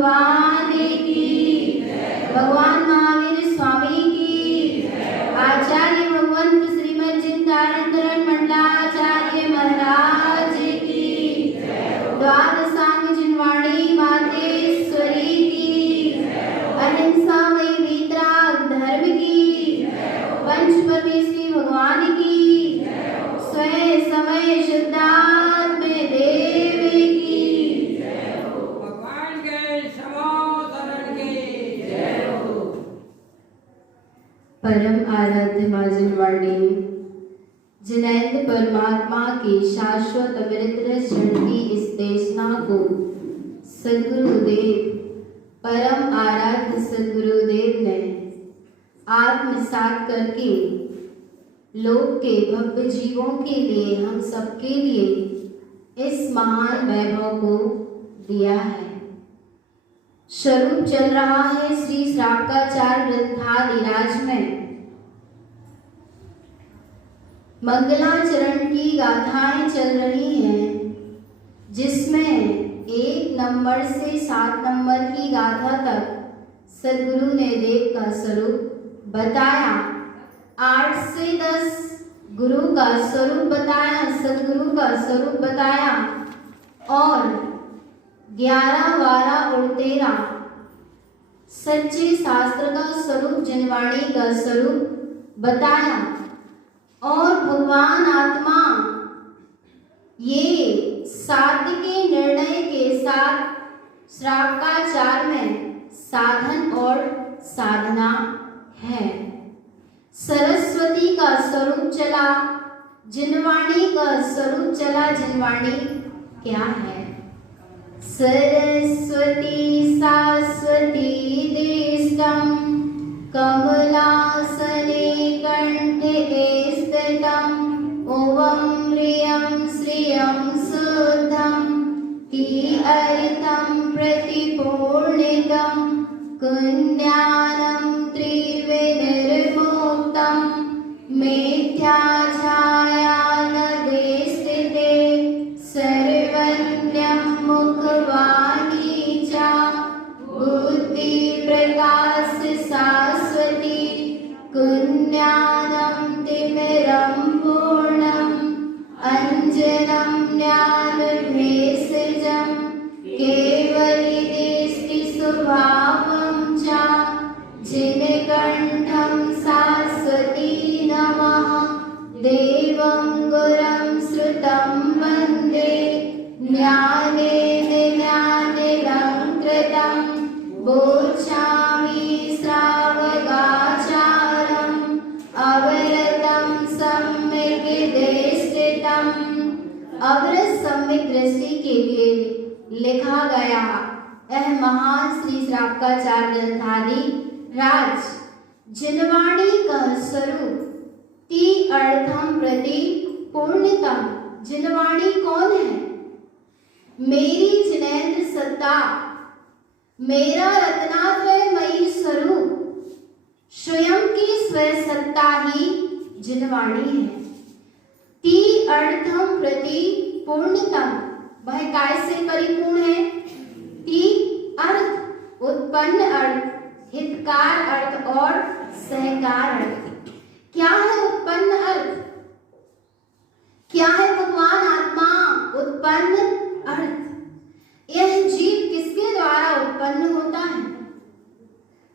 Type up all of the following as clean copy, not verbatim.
भगवान की, भगवान महावीर स्वामी की, आचार्य भगवंत श्रीमद चिंतानंद मंडलाचार्य महाराज की, द्वादशांग जिनवाणी मातेश्वरी की, अहिंसामयी वीतराग धर्म की, पंचपति श्री भगवान की, स्वयं समय शुद्धात्म देव की, भगवान के समोदरण की जय हो। परम आराध्य मां जिनवाणी जिनेंद्र परमात्मा की शाश्वत अमृत रस जल की इस देशना को सदगुरुदेव परम आराध्य सदगुरुदेव ने आत्मसात करके लोक के भव्य जीवों के लिए, हम सबके लिए इस महान वैभव को दिया है। स्वरूप चल रहा है श्री श्रावकाचार्य ग्रंथादिराज में मंगलाचरण की गाथाएं चल रही हैं, जिसमें 1 नंबर से 7 नंबर की गाथा तक सदगुरु ने देव का स्वरूप बताया। 8 से 10 गुरु का स्वरूप बताया, सदगुरु का स्वरूप बताया, और 11, 12 और 13 सच्चे शास्त्र का स्वरूप, जिनवाणी का स्वरूप बताया। और भगवान आत्मा ये साध्य के निर्णय के साथ श्रावकाचार में साधन और साधना है। सरस्वती का स्वरूप चला, जिनवाणी का स्वरूप चला। जिनवाणी क्या है? सरस्वती शाश्वती देष्टं कमलासने कंठे स्थितं ओं ह्रीं श्रियं शुद्धं अर्थं प्रतिपूर्णितं कुज्ञानं त्रिविनिर्मुक्तं मिथ्याच्छाया नदे स्थिते सर्वज्ञं मुखवाणी च बुद्धि प्रकाश शाश्वती कुज्ञानं तिमिरं पूर्णम् अंजनं ज्ञानभेषजं केवली दृष्टि स्वभावं च जिनकण्ठं शाश्वती नमः देवं गुरुं श्रुतं वन्दे ज्ञानेन ज्ञानलङ्कृतं बोध्यामि श्रावकाचारम् अवरतं सम्यक् दृष्टितम्। अवरत सम्यक दृष्टि के लिए लिखा गया यह महान श्री श्रावकाचार्य ग्रंथादि राज जिनवाणी का स्वरूप ती अर्थम प्रति पूर्णतम। जिनवाणी कौन है? मेरी जिनेंद्र सत्ता, मेरा रत्नात्रयमयी स्वरूप, स्वयं की स्वयं सत्ता ही जिनवाणी है। ती अर्थम प्रति पूर्णतम, वह काय से परिपूर्ण है? ती अर्थ, उत्पन्न अर्थ, हितकार अर्थ और सहकार अर्थ। क्या है उत्पन्न अर्थ? क्या है भगवान आत्मा? उत्पन्न अर्थ, यह जीव किसके द्वारा उत्पन्न होता है?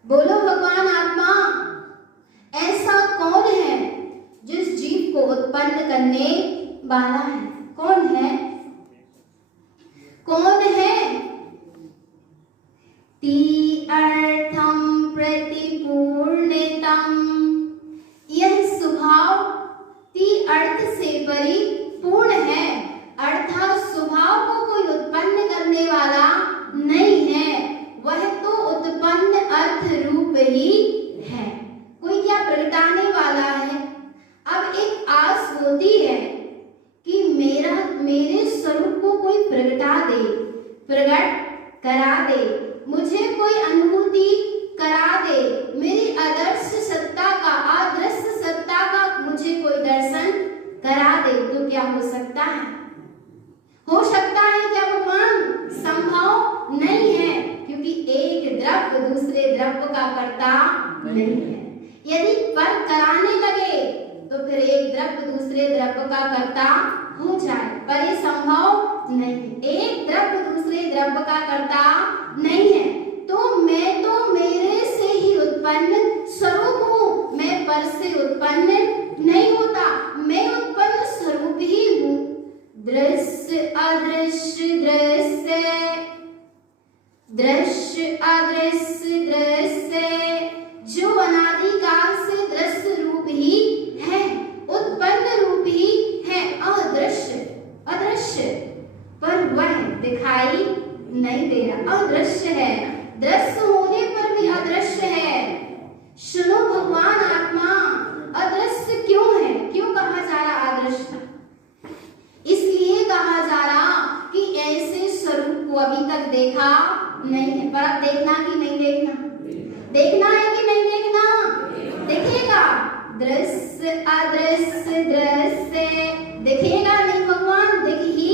बोलो भगवान आत्मा, ऐसा कौन है जिस जीव को उत्पन्न करने वाला है? कौन है? कौन है? ती अर्थम प्रतिपूर्णितम, यह स्वभाव ती अर्थ से परिपूर्ण है, अर्थात स्वभाव को कोई उत्पन्न करने वाला नहीं है, वह तो उत्पन्न अर्थ रूप ही है। कोई क्या प्रगटाने वाला है? अब एक आस होती है कि मेरे स्वरूप को कोई प्रगटा दे, प्रकट करा दे, मुझे कोई अनुभूति करा दे, मेरी आदर्श सत्ता का, आदर्श सत्ता का मुझे कोई दर्शन करा दे। तो क्या हो सकता है? हो सकता है क्या भगवान? संभव नहीं है, क्योंकि दूसरे द्रव्य का कर्ता नहीं है। यदि पर कराने लगे तो फिर एक द्रव्य दूसरे द्रव्य का कर्ता हो जाए, पर ये संभव नहीं। एक द्रव्य दूसरे द्रव्य का कर्ता नहीं है। तो मैं तो मेरे से ही उत्पन्न स्वरूप हूँ, मैं पर से उत्पन्न नहीं होता, मैं उत्पन्न स्वरूप ही हूँ। दृश्य अदृश्य दृश्य, दृश्य अदृश्य दृश्य, जो अनादिकाल से दृश्य रूप ही है, उत्पन्न रूप ही है। अदृश्य अदृश्य, पर वह दिखाई नहीं दे रहा, अदृश्य है। दृश्य होने पर भी अदृश्य है। सुनो, भगवान आत्मा अदृश्य क्यों है? क्यों कहा जा रहा अदृश्य? इसलिए कहा जा रहा कि ऐसे स्वरूप को अभी तक देखा नहीं है। पर अब देखना कि नहीं देखना? देखना है कि नहीं देखना? दिखेगा। दृश्य अदृश्य दृश्य, दिखेगा नहीं भगवान, दिख ही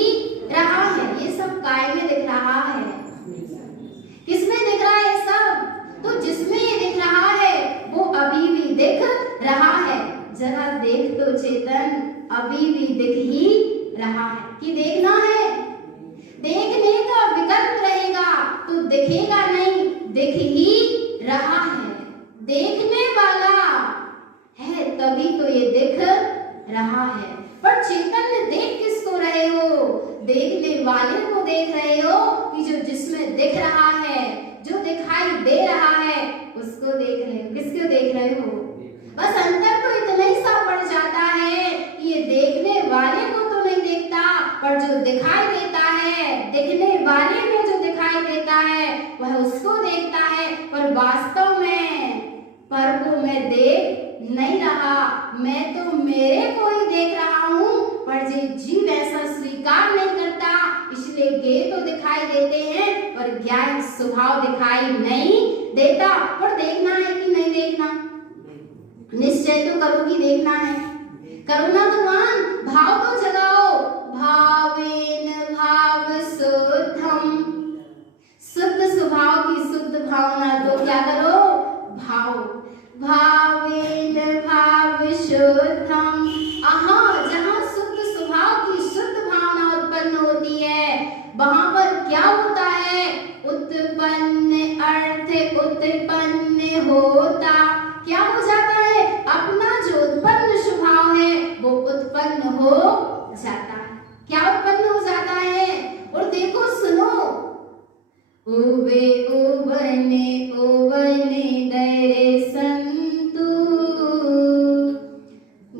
रहा है। ये सब काय में दिख रहा है? किसमें दिख रहा है सब? तो जिसमें ये दिख रहा है वो अभी भी दिख रहा है। जरा देख तो चेतन, अभी भी दिख ही रहा है। कि देखना है, देखने का विकल्प रहेगा तो दिखेगा नहीं, दिख ही रहा है। देखने वाला है तभी तो ये दिख रहा है। पर चेतन देख किसको रहे हो? देखने वाले को देख रहे हो कि जो जिसमें दिख रहा है, जो दिखाई दे रहा है, उसको देख रहे हो। किसको देख रहे हो? बस अंतर तो इतना ही सा पड़ जाता है कि ये देखने वाले को तो नहीं देखता, पर जो दिखाई देता है, दिखने वाले में जो दिखाई देता है वह उसको देखता है। पर वास्तव में पर को मैं देख नहीं रहा, मैं तो मेरे को ही देख रहा हूँ। पर जो जीव ऐसा स्वीकार नहीं करता, इसलिए ज्ञेय तो दिखाई देते हैं पर ज्ञान स्वभाव दिखाई नहीं देता। पर देखना है कि नहीं देखना? निश्चय तो करो कि देखना है। करो ना भगवान, भाव तो जगाओ। भावेन भाव शुद्धम, शुद्ध स्वभाव की शुद्ध भावना, तो क्या करो? भाव। भावेन भाव शुद्धम, जहाँ शुद्ध स्वभाव की शुद्ध भावना उत्पन्न होती है वहां पर क्या होता है? उत्पन्न अर्थ उत्पन्न होता। क्या हो जाता है? अपना जो उत्पन्न स्वभाव है वो उत्पन्न हो जाता है। क्या उत्पन्न हो जाता है? और देखो, सुनो, उबे उबने उबने दरे संतु,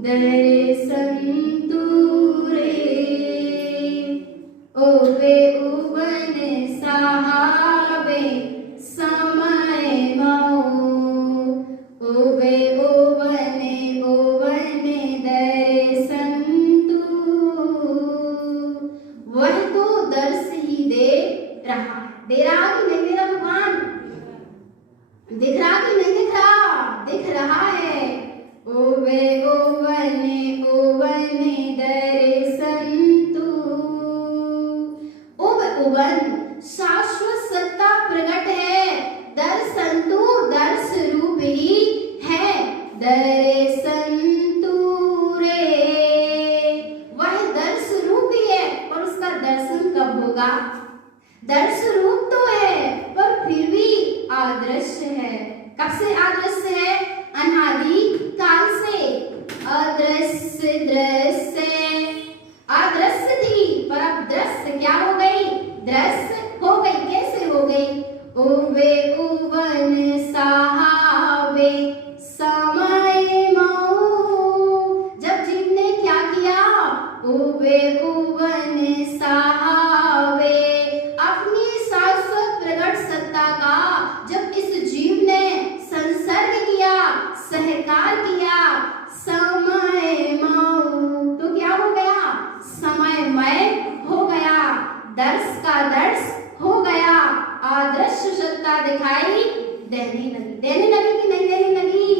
दरे संतु रे, उबे उबने साहाबे समय मऊ, उबे उबने दरे संतु। वह तो दर्श ही दे रहा है। दे रहा कि नहीं दे रहा भगवान? दिख रहा कि नहीं दिख रहा? दिख रहा है। ओवे ओवने दरे संतु। उवन शाश्वत सत्ता प्रकट है, दर संतु दर्श रूप ही है। दरे संतु रे, वह दर्श रूप ही है, पर उसका दर्शन कब होगा? दर्श रूप तो है पर फिर भी अदृश्य है। कब से अदृश्य है? अनादि काल से। अदृश्य दृश्य, अदृश्य थी पर अब दृश्य क्या हो गई? दृश्य हो गई। कैसे हो गई? उबे उबन साहावे समय मऊ। जब जीव ने क्या किया? उबे उबन साहावे, अपनी शाश्वत प्रकट सत्ता का जब इस जीव ने संसर्ग किया, सहकार किया, समय मऊ, तो क्या हो गया? समयमय हो गया, दर्श का दर्श हो गया, आदर्श सत्ता दिखाई देने लगी। देने लगी कि नहीं देने लगी?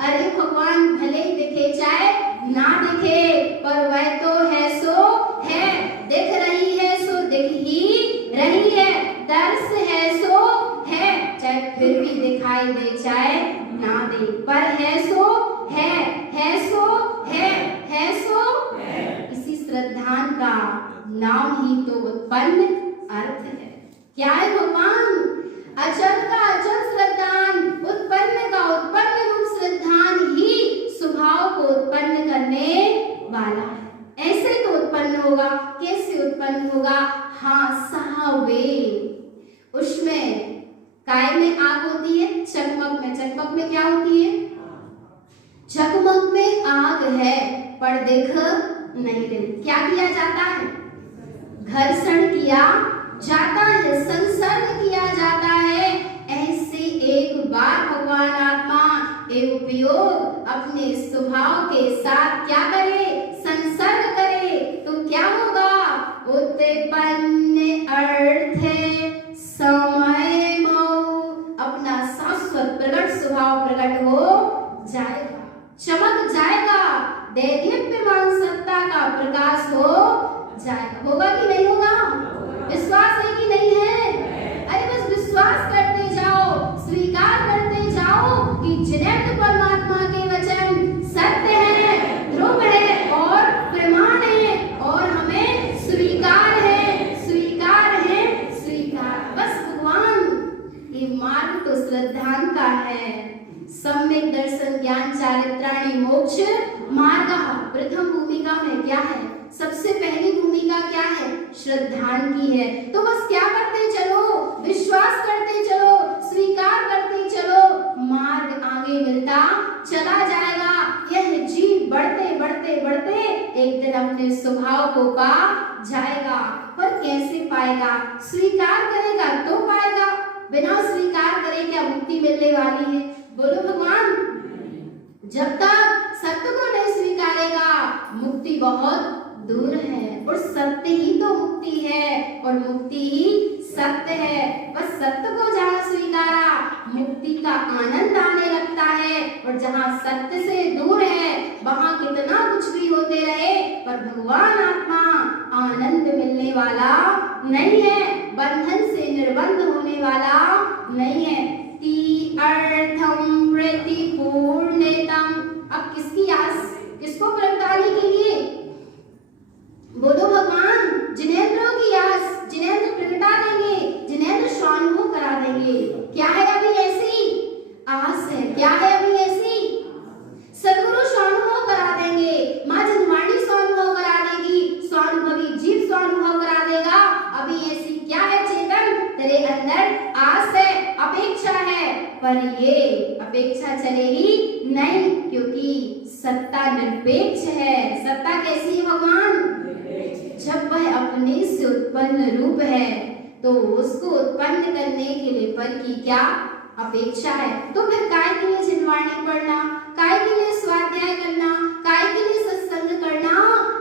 अरे भगवान भले ही दिखे चाहे ना दिखे, पर वह तो है सो है, दिख रही है सो दिख ही रही है, दर्श है सो है, चाहे फिर भी दिखाई दिखाई दे चाहे ना दे, पर है सो है सो है सो इसी श्रद्धान का नाम ही तो उत्पन्न अर्थ है। क्या है भगवान? अचल का अचल श्रद्धान, उत्पन्न का उत्पन्न रूप श्रद्धान ही स्वभाव को उत्पन्न करने वाला है। ऐसे तो उत्पन्न होगा, कैसे उत्पन्न होगा? हाँ, सावे उसमें काय में आग होती है, चकमक में क्या होती है? चकमक में आग है पर देख नहीं रही। क्या किया जाता है? घर्षण किया जाता है, संसर्ग किया जाता है। ऐसे एक बार भगवान आत्मा के उपयोग अपने स्वभाव के साथ क्या करे? संसर्ग करे तो क्या होगा? उत्पन्न अर्थ समय अपना शाश्वत प्रकट स्वभाव प्रकट हो जाएगा, चमक जाएगा, दैदीप्यमान सत्ता का प्रकाश हो जाएगा। होगा कि नहीं होगा? विश्वास है कि नहीं है? अरे बस विश्वास करते जाओ, स्वीकार करते जाओ कि जिनेन्द्र परमात्मा के वचन सत्य है, ध्रुव है और प्रमाण है और हमें स्वीकार है। बस भगवान ये मार्ग तो श्रद्धान का है। सम्यक दर्शन ज्ञान चारित्राणि मोक्ष मार्ग। प्रथम भूमिका में क्या है? सबसे पहली भूमिका क्या है? श्रद्धान की है। तो बस क्या करते चलो? विश्वास करते चलो, स्वीकार करते चलो, मार्ग आगे मिलता चला जाएगा। यह जीव बढ़ते बढ़ते बढ़ते एक दिन अपने स्वभाव को पा जाएगा। पर कैसे पाएगा? स्वीकार करेगा तो पाएगा, बिना स्वीकार करे क्या मुक्ति मिलने वाली है? बोलो भगवान। जब तक सत्य को नहीं स्वीकारेगा मुक्ति बहुत दूर है, और सत्य ही तो मुक्ति है और मुक्ति ही सत्य है। बस सत्य को जहाँ स्वीकारा मुक्ति का आनंद आने लगता है, और जहाँ सत्य से दूर है वहाँ कितना कुछ भी होते रहे पर भगवान आत्मा आनंद मिलने वाला नहीं है, बंधन से निर्बंध होने वाला नहीं है। ती अर्थम प्रति पूर्णतम। अब किसकी आस, किसको प्रगटाने के लिए? बोलो भगवान। जिनेंद्रों की आस, जिनेंद्र प्रगटा देंगे, जिनेंद्र स्वानुभव करा देंगे। क्या है अभी ऐसी आस है? क्या है अभी ऐसी? सदगुरु स्वानुभव करा देंगे, माँ जनवाणी स्वानुभव करा देगी, स्वानुभवी जीव स्वानुभव करा देगा। अभी ऐसी क्या है चेतन? तेरे अंदर आस है, अपेक्षा है, पर ये अपेक्षा चलेगी नहीं, क्योंकि सत्ता निरपेक्ष है। सत्ता कैसी है भगवान? जब वह अपने से उत्पन्न रूप है तो उसको उत्पन्न करने के लिए पर की क्या अपेक्षा है? तो फिर काय के लिए जिनवाणी पढ़ना, काय के लिए स्वाध्याय करना, काय के लिए सत्संग करना?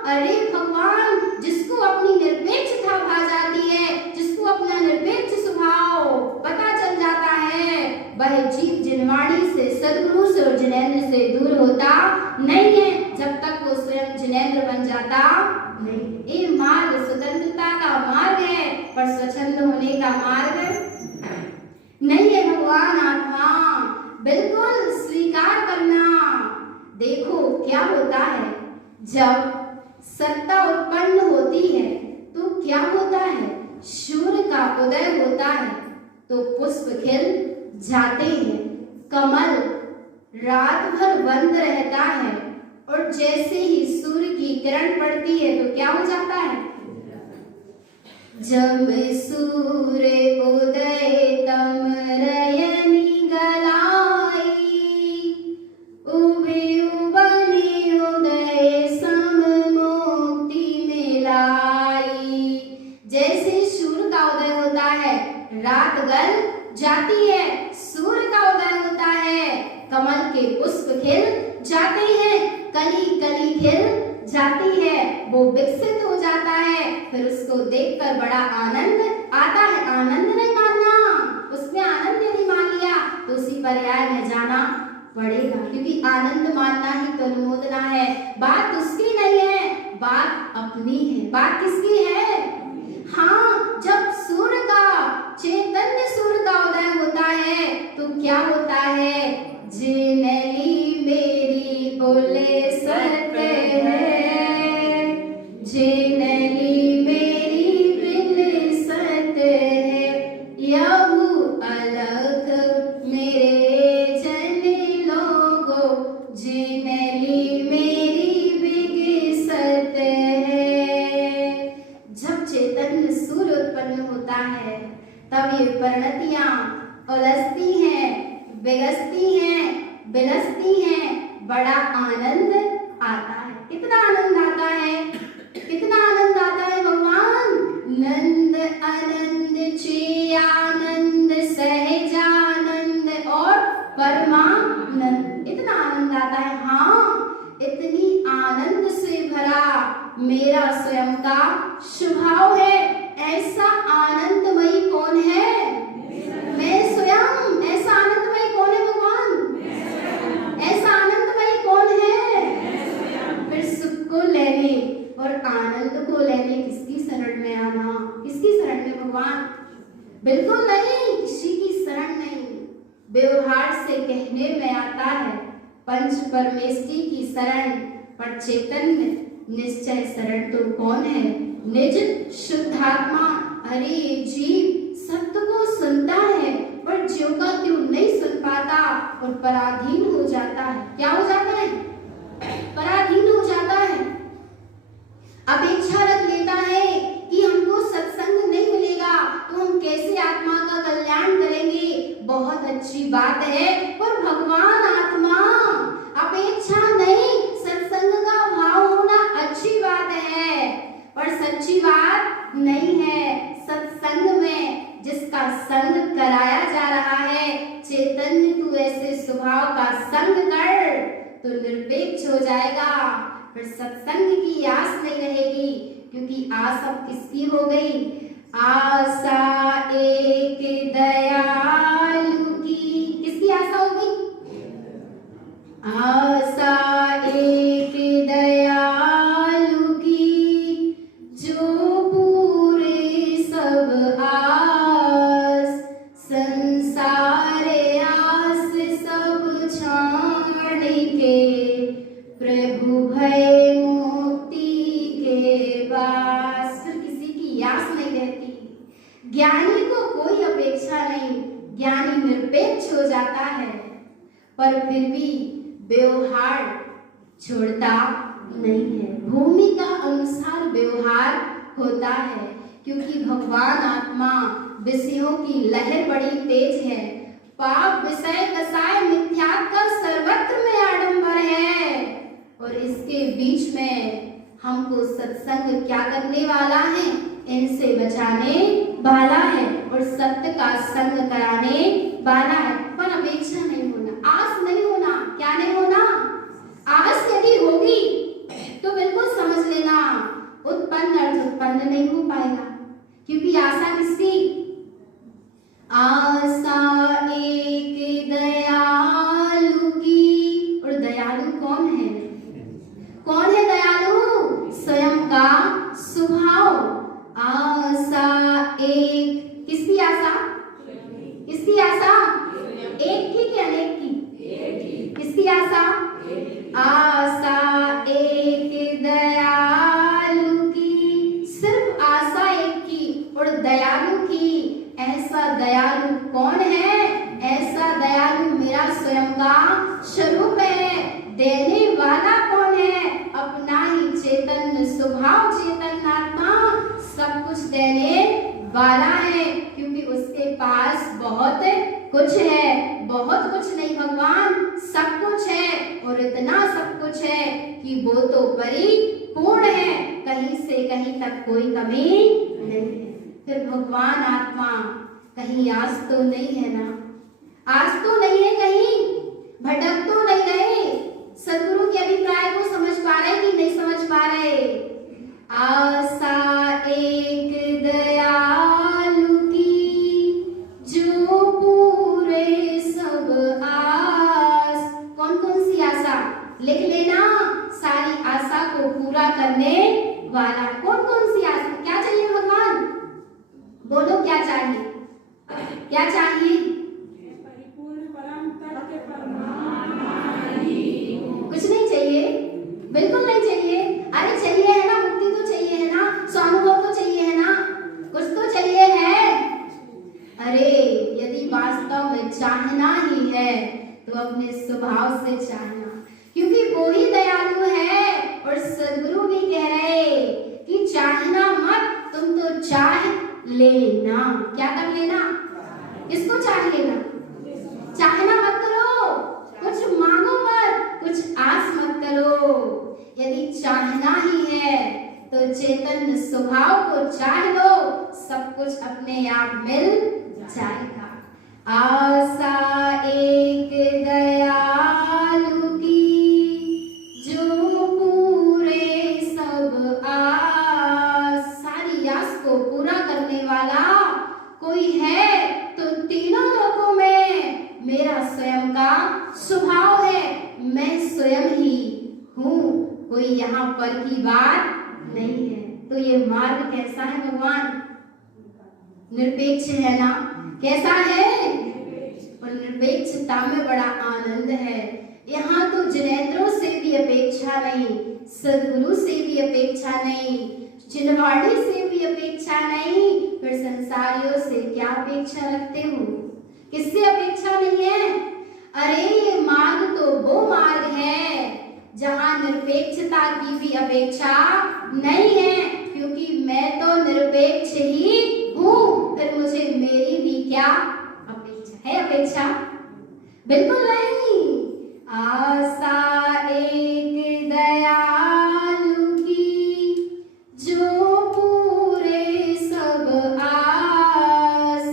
अरे भगवान, जिसको अपनी निरपेक्षता भा जाती है, जिसको अपना निरपेक्ष स्वभाव पता चल जाता है, वह जीव जिनवाणी से, सदगुरु से और जिनेंद्र से दूर होता नहीं है जब तक वो स्वयं जिनेंद्र बन जाता नहीं। ये मार्ग स्वतंत्रता का मार्ग है, पर स्वच्छंद होने का मार्ग नहीं है। भगवान आत्मा बिल्कुल स्वीकार करना। देखो क्या होता है, जब सत्ता उत्पन्न होती है तो क्या होता है? सूर्य का उदय होता है तो पुष्प खिल जाते हैं, कमल रात भर बंद रहता है, और जैसे ही सूर्य की किरण पड़ती है तो क्या हो जाता है? जब सूर्य उदय तम रयनी गलाई, उबे उबले उदय सम मोक्ति मिलाई। जैसे सूर्य का उदय होता है रात गल जाती है, सूर्य का उदय होता है कमल के पुष्प खिल जाते हैं, कली कली खिल जाती है, वो विकसित हो जाता है, फिर उसको देखकर बड़ा आनंद आता है। आनंद नहीं मानना, उसमें आनंद यदि मान लिया तो उसी पर्याय में जाना पड़ेगा, क्योंकि आनंद मानना ही तो अनुमोदना है। बात उसकी नहीं है, बात अपनी है। बात किसकी है? हाँ, जब सूर्य का, चैतन्य सूर्य का उदय होता है तो क्या होता है? जिनली मेरी बोले सत्य है, जिनली मेरी बिन सत्य है, यहू अलग मेरे जन लोगो, जिनली मेरी बिग सत्य है। जब चैतन्य सूर्य उत्पन्न होता है तब ये परिणतियां उलझती हैं, बिगसती हैं, बिलसती हैं, बड़ा आनंद आता है। कितना आनंद आता है? कितना आनंद आता है भगवान? नंद आनंद चे आनंद सहजानंद और परमानंद, इतना आनंद आता है। हाँ, इतनी आनंद से भरा मेरा स्वयं का स्वभाव है। ऐसा आनंदमयी कौन है? मैं स्वयं। ऐसा आनंदमयी कौन है भगवान? ऐसा आनंदमयी कौन है? फिर सुख को लेने और आनंद को लेने किसकी शरण में आना? किसकी शरण में भगवान? बिल्कुल नहीं, किसी की शरण नहीं। व्यवहार से कहने में आता है पंच परमेष्टि की शरण, पर चैतन्य निश्चय शरण तो कौन है? निज शुद्धात्मा। अरे जीव सत्य को सुनता है पर ज्यों का त्यों नहीं सुन पाता और पराधीन हो जाता है। क्या हो जाता है? पराधीन हो जाता है। अपेक्षा रख लेता है कि हमको सत्संग नहीं मिलेगा तो हम कैसे आत्मा का कल्याण करेंगे। बहुत अच्छी बात है, पर भगवान आत्मा, अपेक्षा नहीं, सत्संग का भाव होना अच्छी बात है, पर सच्ची बात नहीं है। सत्संग में जिसका संग कराया जा रहा है, चैतन्य तू ऐसे स्वभाव का संग कर तो निरपेक्ष हो जाएगा। फिर सत्संग की आस नहीं रहेगी, क्योंकि आस अब किसकी हो गई? आशा एक दयालु की। किसकी आशा हो गई? आशा एक दयालु की, जो पूरे सब आस, संसार आस सब छाड़ के, प्रभु भय मुक्ति के पास। फिर किसी की आस नहीं रहती। ज्ञानी को कोई अपेक्षा नहीं, ज्ञानी निरपेक्ष हो जाता है, पर फिर भी व्यवहार छोड़ता नहीं है। भूमिका अनुसार व्यवहार होता है, क्योंकि भगवान आत्मा विषयों की लहर बड़ी तेज है। पाप विषय कसाय मिथ्या का सर्वत्र में आडंबर है, और इसके बीच में हमको सत्संग क्या करने वाला है? इनसे बचाने वाला है और सत्य का संग कराने वाला है। पर अपेक्षा नहीं होना, आस नहीं होना। क्या नहीं होना? आस यदि होगी तो बिल्कुल समझ लेना उत्पन्न अर्थ उत्पन्न नहीं हो पाएगा, क्योंकि आशा किसकी? आशा एक दयालु की। और दयालु कौन है? कौन है दयालु? स्वयं का स्वभाव। आशा एक, किसकी आशा? किसकी आशा? एक की कि अनेक की? किसकी आशा? आशा एक दयालु की। सिर्फ आशा एक की और दयालु की। ऐसा दयालु कौन है? ऐसा दयालु मेरा स्वयं का स्वरूप है। देने वाला कौन है? अपना ही चैतन्य स्वभाव, चैतन्य आत्मा सब कुछ देने वाला है, क्योंकि उसके पास बहुत कुछ है। बहुत कुछ नहीं भगवान, सब कुछ है, और इतना सब कुछ है कि वो तो परिपूर्ण है, कहीं से कहीं तक कोई कमी नहीं है। फिर भगवान आत्मा कहीं आस तो नहीं है ना? आस तो नहीं है, कहीं भटक तो नहीं रहे? सदगुरु के अभिप्राय को समझ पा रहे कि नहीं समझ पा रहे? आशा एक दयालु की, जो पूरे सब आस। कौन कौन सी आशा? लिख लेना, सारी आशा को पूरा करने वाला। कौन कौन सी आशा? क्या चाहिए भगवान? बोलो क्या चाहिए? क्या चाहिए? चाहना ही है, तो अपने स्वभाव से चाहना, क्योंकि वो ही दयालु है। और सदगुरु भी कह रहे कि चाहना मत, तुम तो चाह लेना। क्या कर लेना? किसको चाह लेना? चाहना मत करो, कुछ मांगो मत, कुछ आस मत करो। यदि चाहना ही है तो चेतन स्वभाव को चाह लो, सब कुछ अपने आप मिल जाएगा। आशा एक दयालु की, जो पूरे सब आस, सारी आस को पूरा करने वाला कोई है तो तीनों लोकों में मेरा स्वयं का स्वभाव है, मैं स्वयं ही हूँ, कोई यहाँ पर की बात नहीं है। तो ये मार्ग कैसा है भगवान? निरपेक्ष है ना? कैसा है? और निरपेक्षता में बड़ा आनंद है। यहाँ तो जिनेंद्रों से भी अपेक्षा नहीं, सदगुरु से भी अपेक्षा नहीं, चिन्हवाड़ी से भी अपेक्षा नहीं, फिर संसारियों से क्या अपेक्षा रखते हो? किससे अपेक्षा नहीं है? अरे ये मार्ग तो वो मार्ग है जहाँ निरपेक्षता की भी अपेक्षा नहीं है, क्योंकि मैं तो निरपेक्ष ही हूँ, फिर मुझे मेरी भी क्या अपेक्षा है? अपेक्षा बिल्कुल नहीं। आशा एक दयालु की, जो पूरे सब आस,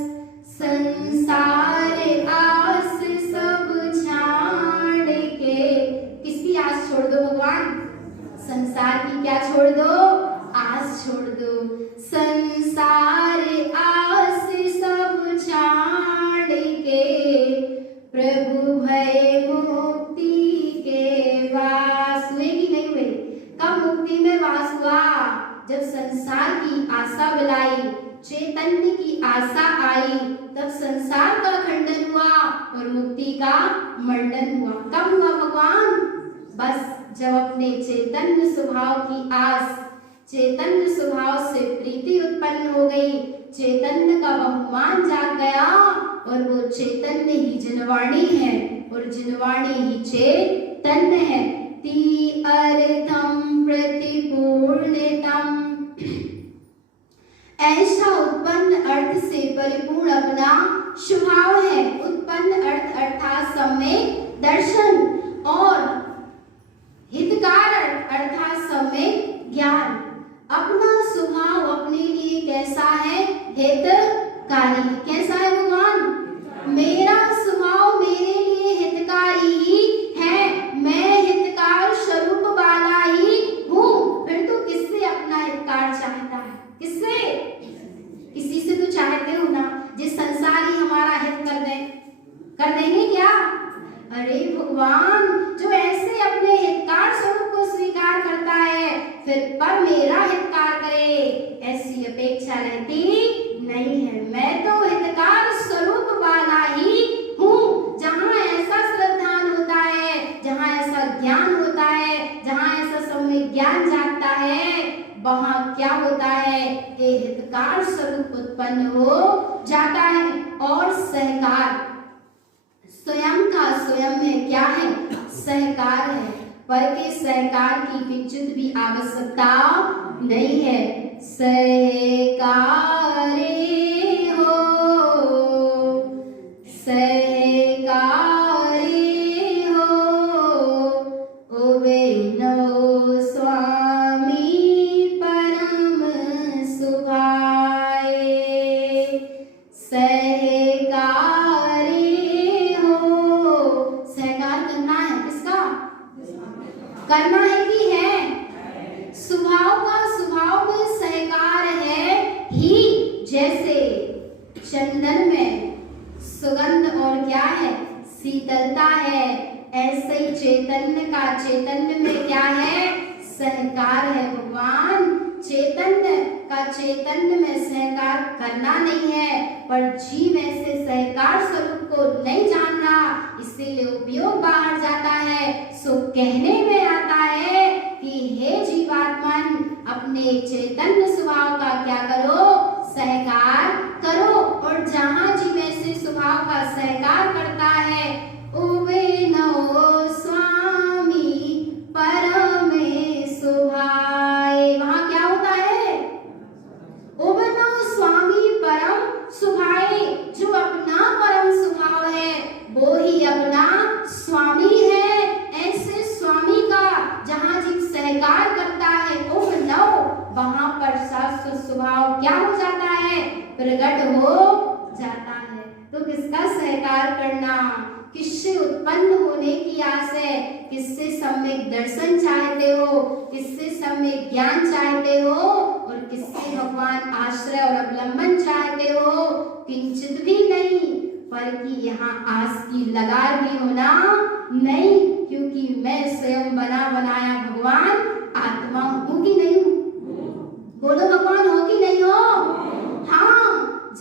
संसार आस सब छाड़ के। किसकी आस छोड़ दो भगवान? संसार की क्या छोड़ दो? आस छोड़ दो। संसार आस सब छाड़ के, प्रभु भय मुक्ति के वास। हुए कि नहीं हुए? कब मुक्ति में वास हुआ? जब संसार की आशा मिलाई, चैतन्य की आशा आई, तब संसार का खंडन हुआ और मुक्ति का मंडन हुआ। कब हुआ भगवान? बस जब अपने चैतन्य स्वभाव की आस, चैतन्य स्वभाव से प्रीति उत्पन्न हो गई, चैतन्य का बहुमान जाग गया, और वो चैतन्य ही जिनवाणी है, और जिनवाणी ही चैतन्य है। ती अर्थम प्रतिपूर्णतम, ऐसा उत्पन्न अर्थ से परिपूर्ण अपना स्वभाव है। उत्पन्न अर्थ अर्थात सम्यक दर्शन, और हितकार अर्थात सम्यक ज्ञान। अपना स्वभाव अपने लिए कैसा है? हितकारी। कैसा है भगवान? मेरा स्वभाव मेरे लिए हितकारी ही है, मैं हितकार स्वरूप वाला ही हूँ। फिर तो किससे अपना हितकार चाहता है? किससे? किसी से तो चाहते हो ना, जिस संसार ही हमारा हित कर दे। कर देंगे क्या? अरे भगवान, जो ऐसे अपने हितकार स्वरूप को स्वीकार करता है, फिर पर मेरा हितकार करे, ऐसी अपेक्षा रहती नहीं है। मैं तो हितकार स्वरूप वाला ही हूँ। जहाँ ऐसा श्रद्धान होता है, जहाँ ऐसा ज्ञान होता है, जहाँ ऐसा सम्यक ज्ञान जागता है, वहाँ क्या होता है? ये हितकार स्वरूप उत्पन्न हो जाता है। और सहकार, स्वयं का स्वयं में क्या है? सहकार है, पर के सहकार की किंचित भी आवश्यकता नहीं है। सहकारे हो, सहकारे हो, ओ बेनो स्वामी परम सुभाए। सहकारे हो, सहकार करना है। किसका करना है कि है? स्वभाव का स्वभाव में सहकार है ही। जैसे चंदन में सुगंध और क्या है? शीतलता है, ऐसे ही चैतन्य का चैतन्य में क्या है? सहकार है। भगवान चैतन्य का चैतन्य में सहकार करना नहीं है, पर जीव ऐसे सहकार स्वरूप को नहीं जान रहा, इसीलिए उपयोग बाहर जाता है। सो कहने में आता है कि हे जीवात्मन, अपने चैतन्य स्वभाव का क्या करो? सहकार करो। और जहाँ जीव ऐसे स्वभाव का सहकार कर वो ही अपना स्वामी है। ऐसे स्वामी का जहाँ जीव सहकार करता है ओम नव, वहां पर शाश्वत स्वभाव क्या हो जाता है, प्रकट हो जाता है। तो किसका सहकार करना, किससे उत्पन्न होने की आस है, किससे सम्यक दर्शन चाहते हो, किससे सम्यक ज्ञान चाहते हो, और किससे भगवान आश्रय और अवलंबन चाहते हो, किंचित भी नहीं। पर कि यहाँ आस की लगार भी होना नहीं, क्योंकि मैं स्वयं बना बनाया भगवान आत्मा हूँ कि नहीं हूँ? बोलो भगवान हो कि नहीं हो? हाँ,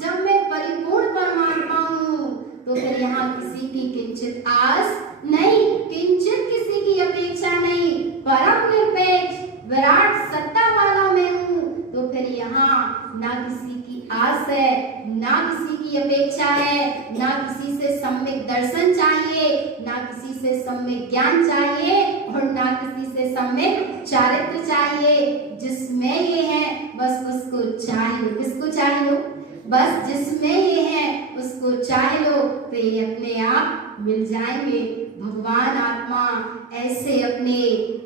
जब मैं परिपूर्ण परमात्मा हूँ तो फिर यहाँ किसी की किंचित आस नहीं, किंचित किसी की अपेक्षा नहीं, परम निरपेक्ष विराट सत्ता वाला मैं हूँ। तो फिर यहाँ ना किसी की आस है, ना किसी की अपेक्षा है, ना किसी से सम्यक दर्शन चाहिए, ना किसी से सम्यक ज्ञान चाहिए, और ना किसी से सम्यक चारित्र चाहिए। जिसमें ये है बस उसको चाह लो। किसको चाह लो? बस जिसमें ये है उसको चाह लो, तो ये अपने आप मिल जाएंगे। भगवान आत्मा ऐसे अपने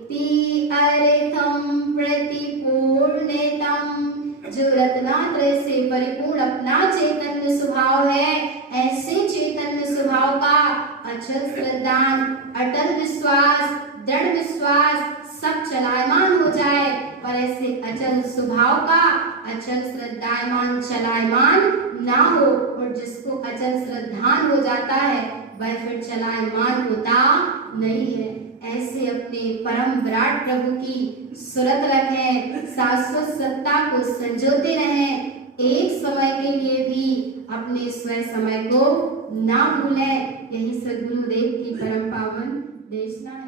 तीर्थम प्रतिपूर्णतम, जो रत्नात्रय से परिपूर्ण अपना चैतन्य स्वभाव है, ऐसे चैतन्य स्वभाव का अचल श्रद्धा, अटल विश्वास, दृढ़ विश्वास सब चलायमान हो जाए। पर ऐसे अचल स्वभाव का अचल श्रद्धायमान चलायमान ना हो, और जिसको अचल श्रद्धान हो जाता है वह फिर चलायमान होता नहीं है। ऐसे अपने परम विराट प्रभु की सुरत रखें, शाश्वत सत्ता को संजोते रहें। एक समय के लिए भी अपने स्वयं समय को ना भूलें। यही सद्गुरुदेव की परम पावन देशना है।